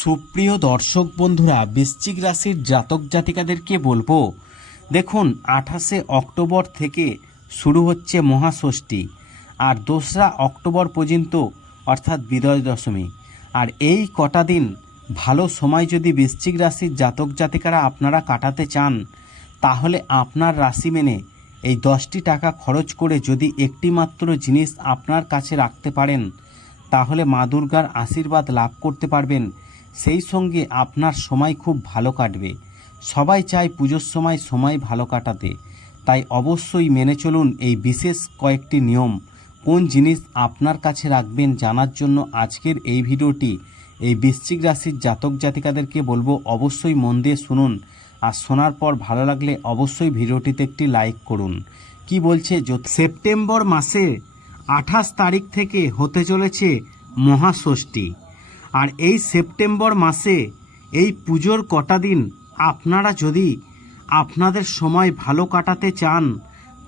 সুপ্রিয় দর্শক বন্ধুরা, বৃশ্চিক রাশির জাতক জাতিকাদেরকে বলব, দেখুন, আঠাশে অক্টোবর থেকে শুরু হচ্ছে মহাষষ্ঠী আর দোসরা অক্টোবর পর্যন্ত অর্থাৎ বিদয় দশমী। আর এই কটা দিন ভালো সময় যদি বৃশ্চিক রাশির জাতক জাতিকারা আপনারা কাটাতে চান, তাহলে আপনার রাশি মেনে এই দশটি টাকা খরচ করে যদি একটি মাত্র জিনিস আপনার কাছে রাখতে পারেন, তাহলে মা দুর্গার আশীর্বাদ লাভ করতে পারবেন। সেই সঙ্গে আপনার সময় খুব ভালো কাটবে। সবাই চায় পুজোর সময় সময় ভালো কাটাতে। তাই অবশ্যই মেনে চলুন এই বিশেষ কয়েকটি নিয়ম। কোন জিনিস আপনার কাছে রাখবেন জানার জন্য আজকের এই ভিডিওটি, এই বৃশ্চিক রাশির জাতক জাতিকাদেরকে বলব অবশ্যই মন দিয়ে শুনুন। আর শোনার পর ভালো লাগলে অবশ্যই ভিডিওটিতে একটি লাইক করুন। কি বলছে সেপ্টেম্বর মাসে আঠাশ তারিখ থেকে হতে চলেছে মহাষষ্ঠী। আর এই সেপ্টেম্বর মাসে এই পুজোর কটা দিন আপনারা যদি আপনাদের সময় ভালো কাটাতে চান,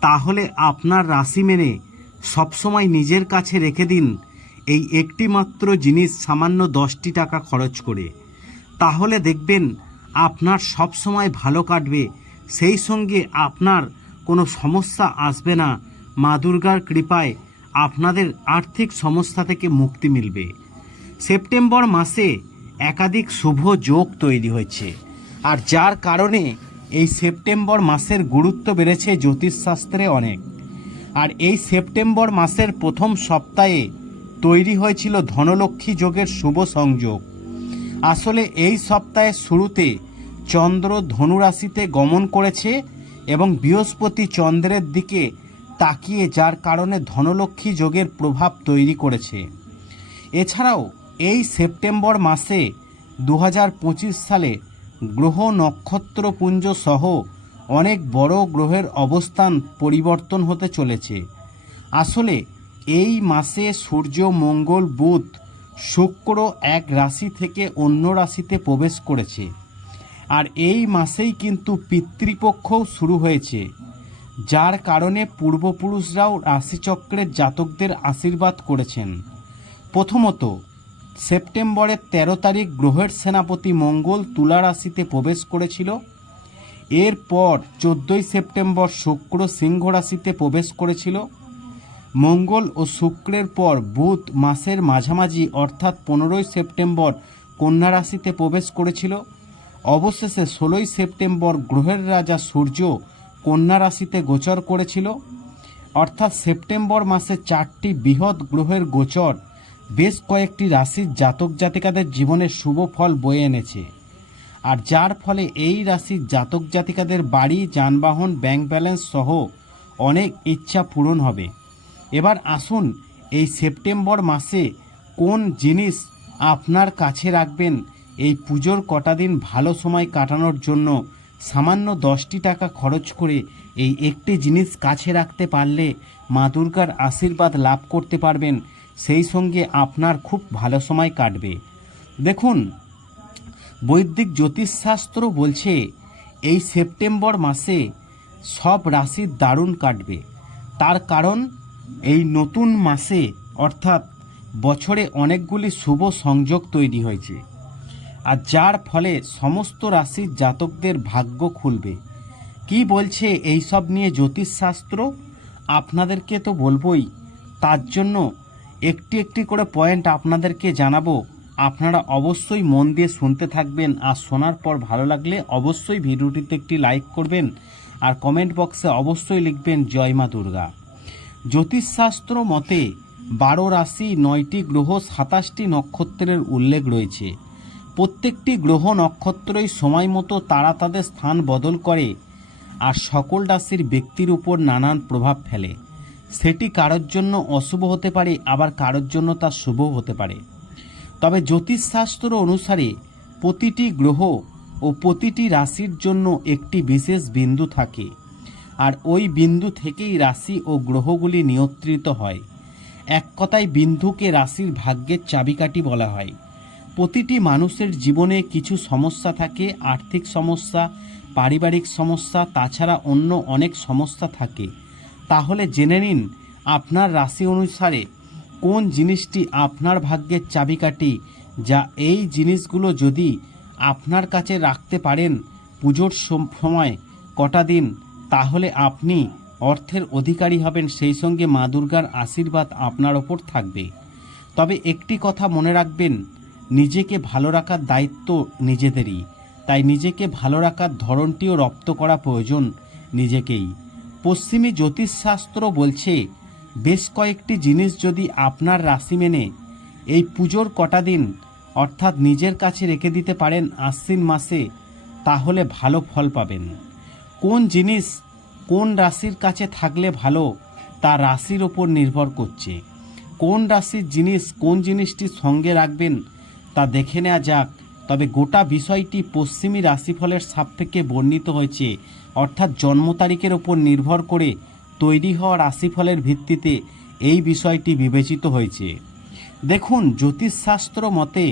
তাহলে আপনার রাশি মেনে সবসময় নিজের কাছে রেখে দিন এই একটি মাত্র জিনিস সামান্য দশটি টাকা খরচ করে। তাহলে দেখবেন আপনার সব সময় ভালো কাটবে, সেই সঙ্গে আপনার কোনো সমস্যা আসবে না। মা দুর্গার কৃপায় আপনাদের আর্থিক সমস্যা থেকে মুক্তি মিলবে। সেপ্টেম্বর মাসে একাধিক শুভ যোগ তৈরি হয়েছে। আর যার কারণে এই সেপ্টেম্বর মাসের গুরুত্ব বেড়েছে জ্যোতিষশাস্ত্রে অনেক। আর এই সেপ্টেম্বর মাসের প্রথম সপ্তাহে তৈরি হয়েছিল ধনলক্ষ্মী যোগের শুভ সংযোগ। আসলে এই সপ্তাহের শুরুতে চন্দ্র ধনুরাশিতে গমন করেছে এবং বৃহস্পতি চন্দ্রের দিকে তাকিয়ে যার কারণে ধনলক্ষ্মী যোগের প্রভাব তৈরি করেছে। এছাড়াও এই সেপ্টেম্বর মাসে দু হাজার পঁচিশ সালে গ্রহ নক্ষত্রপুঞ্জ সহ অনেক বড় গ্রহের অবস্থান পরিবর্তন হতে চলেছে। আসলে এই মাসে সূর্য, মঙ্গল, বুধ, শুক্র এক রাশি থেকে অন্য রাশিতে প্রবেশ করেছে। আর এই মাসেই কিন্তু পিতৃপক্ষও শুরু হয়েছে, যার কারণে পূর্বপুরুষরাও রাশিচক্রের জাতকদের আশীর্বাদ করেছেন। প্রথমত সেপ্টেম্বরের ১৩ তারিখ গ্রহের সেনাপতি মঙ্গল তুলা রাশিতে প্রবেশ করেছিল। এরপর চোদ্দোই সেপ্টেম্বর শুক্র সিংহ রাশিতে প্রবেশ করেছিল। মঙ্গল ও শুক্রের পর বুধ মাসের মাঝামাঝি অর্থাৎ পনেরোই সেপ্টেম্বর কন্যা রাশিতে প্রবেশ করেছিল। অবশেষে ষোলোই সেপ্টেম্বর গ্রহের রাজা সূর্য কন্যা রাশিতে গোচর করেছিল। অর্থাৎ সেপ্টেম্বর মাসে চারটি বৃহৎ গ্রহের গোচর বেশ কয়েকটি রাশির জাতক জাতিকাদের জীবনে শুভ ফল বয়ে এনেছে। আর যার ফলে এই রাশির জাতক জাতিকাদের বাড়ি, যানবাহন ব্যাংক ব্যালেন্স সহ অনেক ইচ্ছা পূরণ হবে। এবার আসুন এই সেপ্টেম্বর মাসে কোন জিনিস আপনার কাছে রাখবেন? এই পুজোর কটা দিন ভালো সময় কাটানোর জন্য সামান্য দশটি টাকা খরচ করে এই একটি জিনিস কাছে রাখতে পারলে মা দুর্গার আশীর্বাদ লাভ করতে পারবেন। সেই সঙ্গে আপনার খুব ভালো সময় কাটবে। দেখুন, বৈদিক জ্যোতিষশাস্ত্র বলছে, এই সেপ্টেম্বর মাসে সব রাশির দারুণ কাটবে। তার কারণ, এই নতুন মাসে, অর্থাৎ বছরে অনেকগুলি শুভ সংযোগ তৈরি হয়েছে। আর যার ফলে সমস্ত রাশির জাতকদের ভাগ্য খুলবে। কি বলছে এই সব নিয়ে জ্যোতিষশাস্ত্র? আপনাদেরকে তো বলবই, তার জন্য একটি একটি করে পয়েন্ট আপনাদেরকে জানাব। আপনারা অবশ্যই মন দিয়ে শুনতে থাকবেন আর শোনার পর ভালো লাগলে অবশ্যই ভিডিওটিতে একটি লাইক করবেন আর কমেন্ট বক্সে অবশ্যই লিখবেন, জয় মা দুর্গা। জ্যোতিষশাস্ত্র মতে, বারো রাশি নয়টি গ্রহ সাতাশটি নক্ষত্রের উল্লেখ রয়েছে। প্রত্যেকটি গ্রহ নক্ষত্রই সময় মতো তারা তাদের স্থান বদল করে আর সকল রাশির ব্যক্তির উপর নানান প্রভাব ফেলে। সেটি কারোর জন্য অশুভ হতে পারে, আবার কারোর জন্য তা শুভ হতে পারে। তবে জ্যোতিষশাস্ত্র অনুসারে প্রতিটি গ্রহ ও প্রতিটি রাশির জন্য একটি বিশেষ বিন্দু থাকে, আর ওই বিন্দু থেকেই রাশি ও গ্রহগুলি নিয়ন্ত্রিত হয়। এক কথায় বিন্দুকে রাশির ভাগ্যের চাবিকাঠি বলা হয়। প্রতিটি মানুষের জীবনে কিছু সমস্যা থাকে, আর্থিক সমস্যা, পারিবারিক সমস্যা, তাছাড়া অন্য অনেক সমস্যা থাকে। তাহলে জেনে নিন আপনার রাশি অনুসারে কোন জিনিসটি আপনার ভাগ্যের চাবিকাঠি, যা এই জিনিসগুলো যদি আপনার কাছে রাখতে পারেন পুজোর সম- সময় কটা দিন, তাহলে আপনি অর্থের অধিকারী হবেন, সেই সঙ্গে মা দুর্গার আশীর্বাদ আপনার ওপর থাকবে। তবে একটি কথা মনে রাখবেন, নিজেকে ভালো রাখার দায়িত্ব নিজেদেরই। তাই নিজেকে ভালো রাখার ধরনটিও রপ্ত করা প্রয়োজন নিজেকেই। পশ্চিমী জ্যোতিষশাস্ত্র বলছে, বেশ কয়েকটি জিনিস যদি আপনার রাশি মেনে, এই পুজোর কটা দিন অর্থাৎ নিজের কাছে রেখে দিতে পারেন আশ্বিন মাসে, তাহলে ভালো ফল পাবেন। কোন জিনিস কোন রাশির কাছে থাকলে ভালো, তা রাশির ওপর নির্ভর করছে। কোন রাশির জিনিস কোন জিনিসটি সঙ্গে রাখবেন, তা দেখে নেওয়া যাক। তবে গোটা বিষয়টি পশ্চিমী রাশিফলের সাপেক্ষে বর্ণিত হয়েছে। অর্থাৎ জন্ম তারিখের ওপর নির্ভর করে তৈরি হওয়া রাশিফলের ভিত্তিতে এই বিষয়টি বিবেচিত হয়েছে। দেখুন, জ্যোতিষশাস্ত্র মতে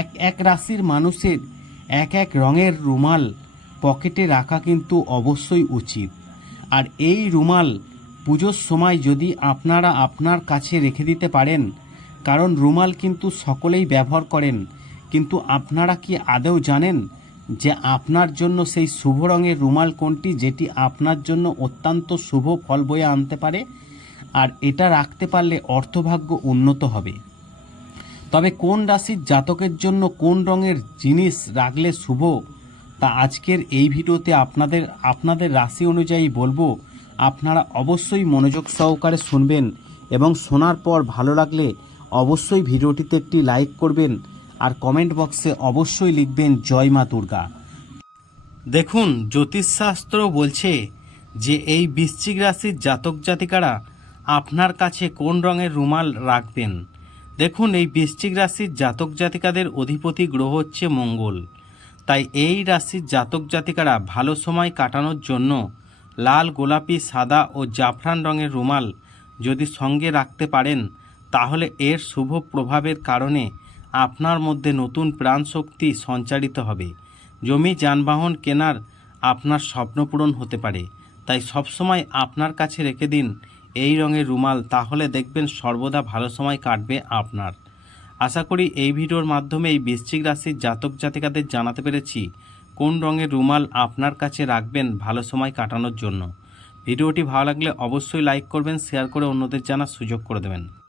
এক এক রাশির মানুষের এক এক রঙের রুমাল পকেটে রাখা কিন্তু অবশ্যই উচিত। আর এই রুমাল পুজোর সময় যদি আপনারা আপনার কাছে রেখে দিতে পারেন, কারণ রুমাল কিন্তু সকলেই ব্যবহার করেন কিন্তু আপনারা কি আদৌ জানেন যে আপনার জন্য সেই শুভ রঙের রুমাল কোনটি যেটি আপনার জন্য অত্যন্ত শুভ ফল বয়ে আনতে পারে? আর এটা রাখতে পারলে অর্থভাগ্য উন্নত হবে। তবে কোন রাশির জাতকের জন্য কোন রঙের জিনিস রাখলে শুভ, তা আজকের এই ভিডিওতে আপনাদের আপনাদের রাশি অনুযায়ী বলব। আপনারা অবশ্যই মনোযোগ সহকারে শুনবেন এবং শোনার পর ভালো লাগলে অবশ্যই ভিডিওটিতে একটি লাইক করবেন। আর কমেন্ট বক্সে অবশ্যই লিখবেন জয় মা দুর্গা। দেখুন, জ্যোতিষশাস্ত্র বলছে যে এই বৃশ্চিক রাশির জাতক জাতিকারা আপনার কাছে কোন রঙের রুমাল রাখবেন? দেখুন, এই বৃশ্চিক রাশির জাতক জাতিকাদের অধিপতি গ্রহ হচ্ছে মঙ্গল। তাই এই রাশির জাতক জাতিকারা ভালো সময় কাটানোর জন্য লাল, গোলাপি, সাদা ও জাফরান রঙের রুমাল যদি সঙ্গে রাখতে পারেন, তাহলে এর শুভ প্রভাবের কারণে আপনার মধ্যে নতুন প্রাণশক্তি সঞ্চারিত হবে। জমি, যানবাহন কেনার আপনার স্বপ্ন পূরণ হতে পারে। তাই সবসময় আপনার কাছে রেখে দিন এই রঙের রুমাল, তাহলে দেখবেন সর্বদা ভালো সময় কাটবে আপনার। আশা করি এই ভিডিওর মাধ্যমে এই বৃশ্চিক রাশির জাতক জাতিকাদের জানাতে পেরেছি কোন রঙের রুমাল আপনার কাছে রাখবেন ভালো সময় কাটানোর জন্য। ভিডিওটি ভালো লাগলে অবশ্যই লাইক করবেন, শেয়ার করে অন্যদের জানার সুযোগ করে দেবেন।